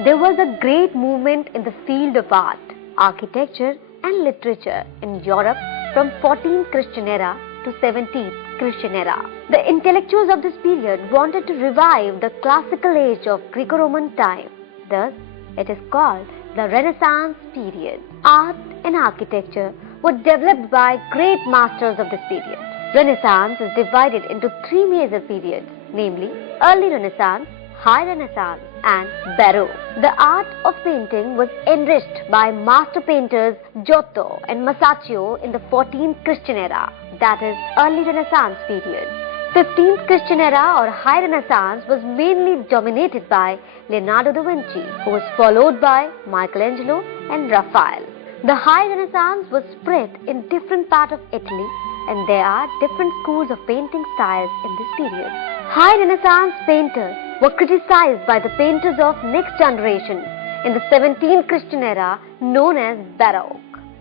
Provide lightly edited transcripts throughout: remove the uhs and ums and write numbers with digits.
There was a great movement in the field of art, architecture and literature in Europe from 14th Christian era to 17th Christian era. The intellectuals of this period wanted to revive the classical age of Greco-Roman time. Thus, it is called the Renaissance period. Art and architecture were developed by great masters of this period. Renaissance is divided into three major periods, namely Early Renaissance, High Renaissance and Baroque. The art of painting was enriched by master painters Giotto and Masaccio in the 14th Christian era, that is Early Renaissance period. 15th Christian era or High Renaissance was mainly dominated by Leonardo da Vinci, who was followed by Michelangelo and Raphael. The High Renaissance was spread in different parts of Italy, and there are different schools of painting styles in this period. High Renaissance painters were criticized by the painters of next generation in the 17th Christian era known as Baroque.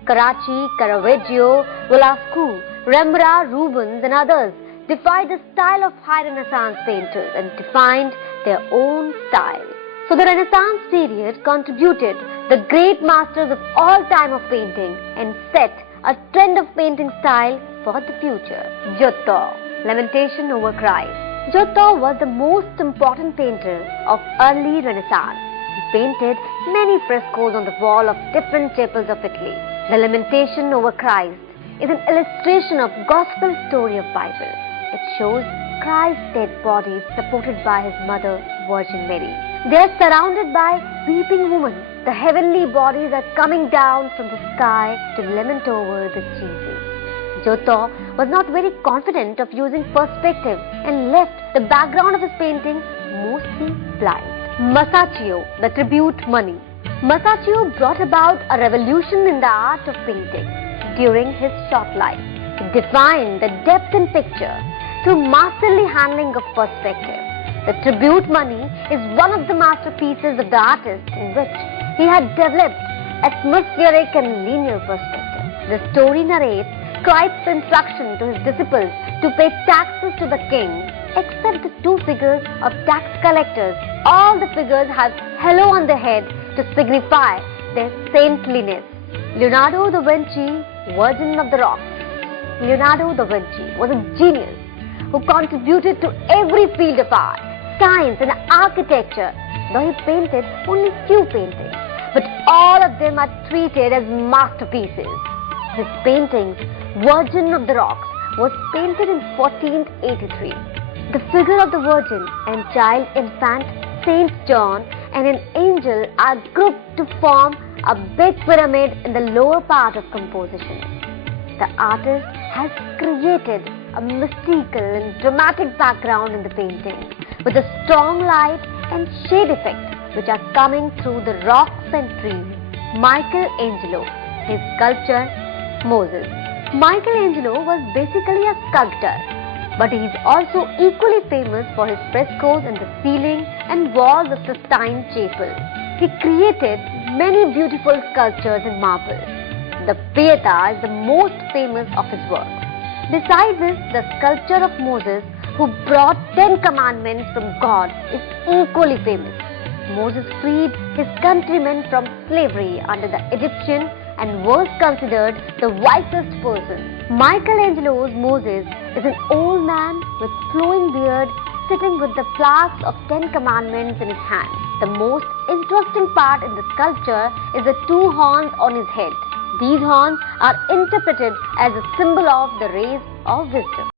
Carracci, Caravaggio, Velasco, Rembrandt, Rubens and others defied the style of High Renaissance painters and defined their own style. So the Renaissance period contributed the great masters of all time of painting and set a trend of painting style for the future. Giotto, Lamentation over Christ. Giotto was the most important painter of early Renaissance. He painted many frescoes on the wall of different chapels of Italy. The Lamentation over Christ is an illustration of gospel story of Bible. It shows Christ's dead body supported by his mother, Virgin Mary. They are surrounded by weeping women. The heavenly bodies are coming down from the sky to lament over the Jesus. Giotto was not very confident of using perspective and left the background of his painting mostly blind. Masaccio, the tribute money. Masaccio brought about a revolution in the art of painting during his short life. He defined the depth in picture through masterly handling of perspective. The tribute money is one of the masterpieces of the artist in which he had developed atmospheric and linear perspective. The story narrates Christ's instruction to his disciples to pay taxes to the king, except the two figures of tax collectors. All the figures have halo on their head to signify their saintliness. Leonardo da Vinci, Virgin of the Rocks. Leonardo da Vinci was a genius who contributed to every field of art, science and architecture, though he painted only few paintings, but all of them are treated as masterpieces. His paintings, Virgin of the Rocks, was painted in 1483. The figure of the Virgin and child infant, Saint John and an angel are grouped to form a big pyramid in the lower part of composition. The artist has created a mystical and dramatic background in the painting with a strong light and shade effect which are coming through the rocks and trees. Michelangelo, his sculpture Moses. Michelangelo was basically a sculptor, but he is also equally famous for his frescoes in the ceiling and walls of Sistine Chapel. He created many beautiful sculptures in marble. The Pietà is the most famous of his works. Besides this, the sculpture of Moses, who brought 10 commandments from God, is equally famous. Moses freed his countrymen from slavery under the Egyptian and was considered the wisest person. Michelangelo's Moses is an old man with flowing beard sitting with the flasks of 10 commandments in his hand. The most interesting part in the sculpture is the two horns on his head. These horns are interpreted as a symbol of the rays of wisdom.